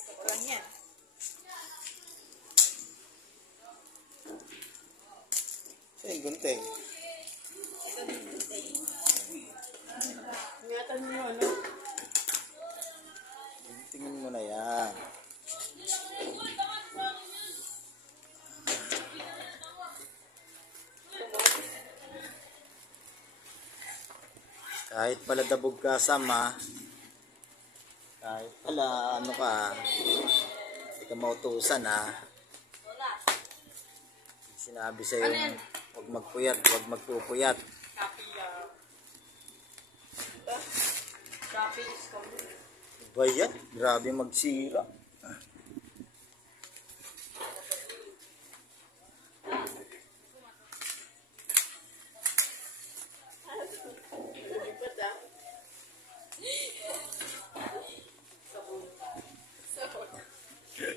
Gusto ko lang yan. Yung gunting. Ito din gunting. Ingatan mo yun, ano? Tingin mo na yan. Kahit pala dabog ka, Sam, ha? Kahit pala, ano ka, hindi ka mautusan, ha? Sinabi sa'yo, huwag magpuyat, huwag magpupuyat. Copy is coming. Ba yan? Grabe magsira.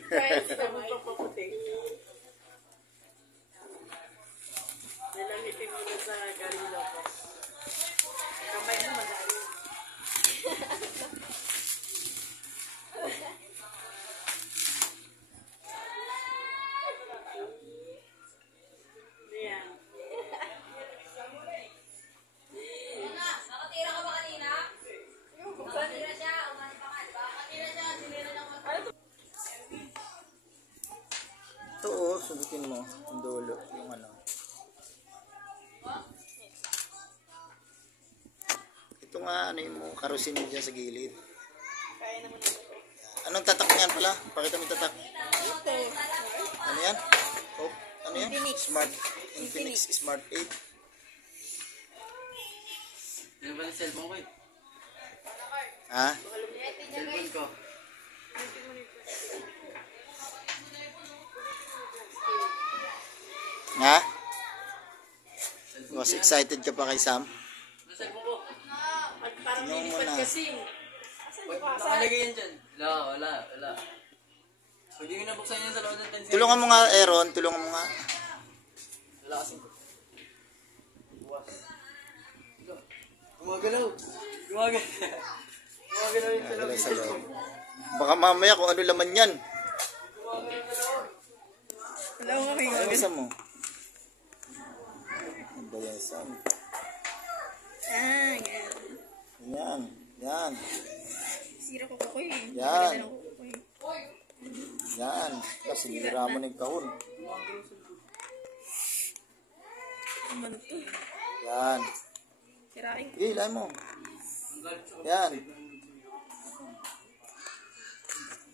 Kaya sabon pa paputing. Nilamitin mo na sa galing loko. Kamay mo magaling. Ayan. Nakatira ka ba kanina? Nakatira siya. Umani pa ka, di ba? Nakatira siya. Sinira niya ko. Ito, oh, subukin mo. Yung dulo, yung ano. Ito nga, ano yung karusin mo dyan sa gilid. Kaya naman ito. Anong tatak niyan pala? Pakita mo yung tatak. Ito. Ano yan? Oh, ano yan? Infinix. Smart. Infinix Smart 8. Ano ba yung cellphone ko eh? Ha? Cellphone ko. Ha? Mas excited ka pa kay Sam? Ano cellphone ko? Parang Tingnan mo lilipat na. kasi. Asan yung pasa? Nakalagay yan dyan. Wala. Pwede ko nabuksan yan sa loob ng 10 seconds. Tulungan mo nga, Aaron. Tulungan mo nga. Wala kasing. Gumagalaw. Gumagalaw yung sa loob Wala ng sa loob. cellphone. Baka mamaya kung ano laman yan. Wala ko kayo. Ano sa mo? Ano ba yan, Sam? Ah, yan. Yan. Yan. Sira ko kukoy. Yan. Ganda ng kukoy. Yan. Kasi sinira mo na yung kahon. Naman to. Yan. Sirain ko. Ilan mo. Yan.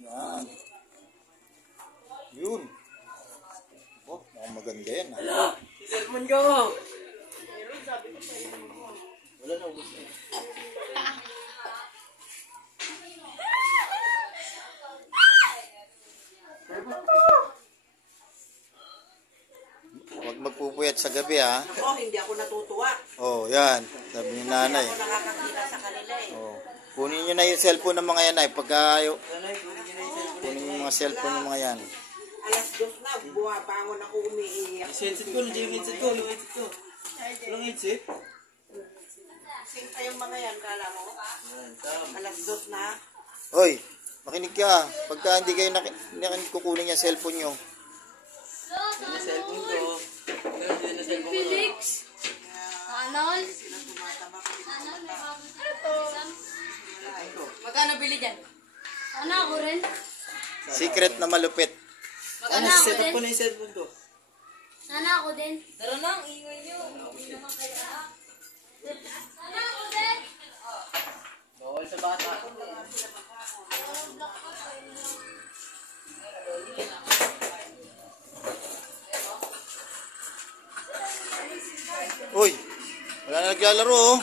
Yan. Yun. Oh, mukhang maganda yan. Hala! Si cellphone ko! Meron, sabi ko sa'yo. Wala na, ubos na. Huwag magpupuyat sa gabi, ha. Ako, hindi ako natutuwa. Oh, yan. Sabi ni nanay. Ako nakakakita sa kanila eh. Oh. Kunin nyo na yung cellphone ng mga yan, ay. Pagka Nanay, kunin niyo na yung cellphone. kunin yung mga cellphone ng mga yan. Alas 2 na, buwabangon ako umiiyak. Yung headset ko, nandiyan yung headset ko. Walang headset? Sinta yung mga yan, kala mo? Yan, Sam. Alas 2 na. Hoy, makinig ka. Pagka hindi kayo kukunin yung cellphone nyo. Yan yung cellphone ko. Yan yung cellphone ko. Felix! Anon? Sila tumatama ko. Anon, may bago. Magkano bili dyan? Ano ako rin? Secret na malupit. Magkano Ano, ako set up din? ko na yung cellphone ko. Sana ako din. Tara na, ang ingay nyo. Hindi naman kaya. Sana ako din. Bawal sa bata. Uy, wala na naglalaro, oh.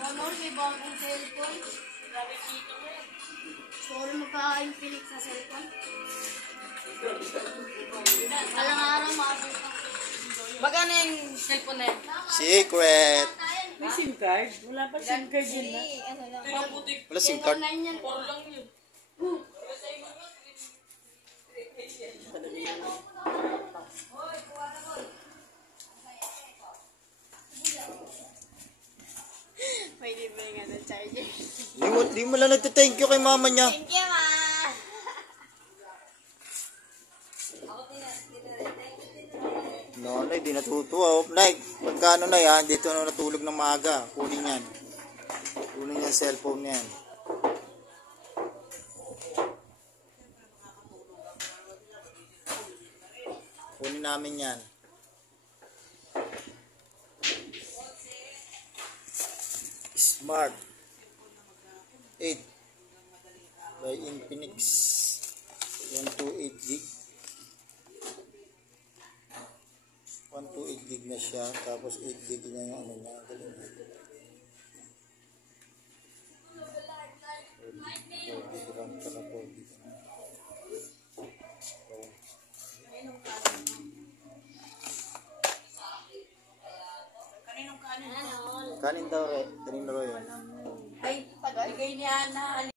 Ano, may bagong cellphone. Sorry, magkakain Felix sa cellphone. Alang araw, makapita. Magkano yung cellphone na yan? Secret. May SIM card? Wala pa SIM card yun na. Ano lang? Wala SIM card. 9 yan. 4 lang yun. May libre nga ng charger. Di mo lang nagte-thank you kay mama niya. Thank you, ma. No, Nay, di natutuwa. Oh, Nay, pagkano na yan, dito na natulog ng maaga. Kunin yan. Kunin yan cellphone yan. Kunin namin yan. Smart 8 by Infinix 128 gig 128 gig na siya, tapos 8 gig na yung ano niya. Galing. 4 gig RAM, saka 4 gig. Kaninong kanin? Ano? Kanin daw, kanin daw yun. Ay, bigay niya na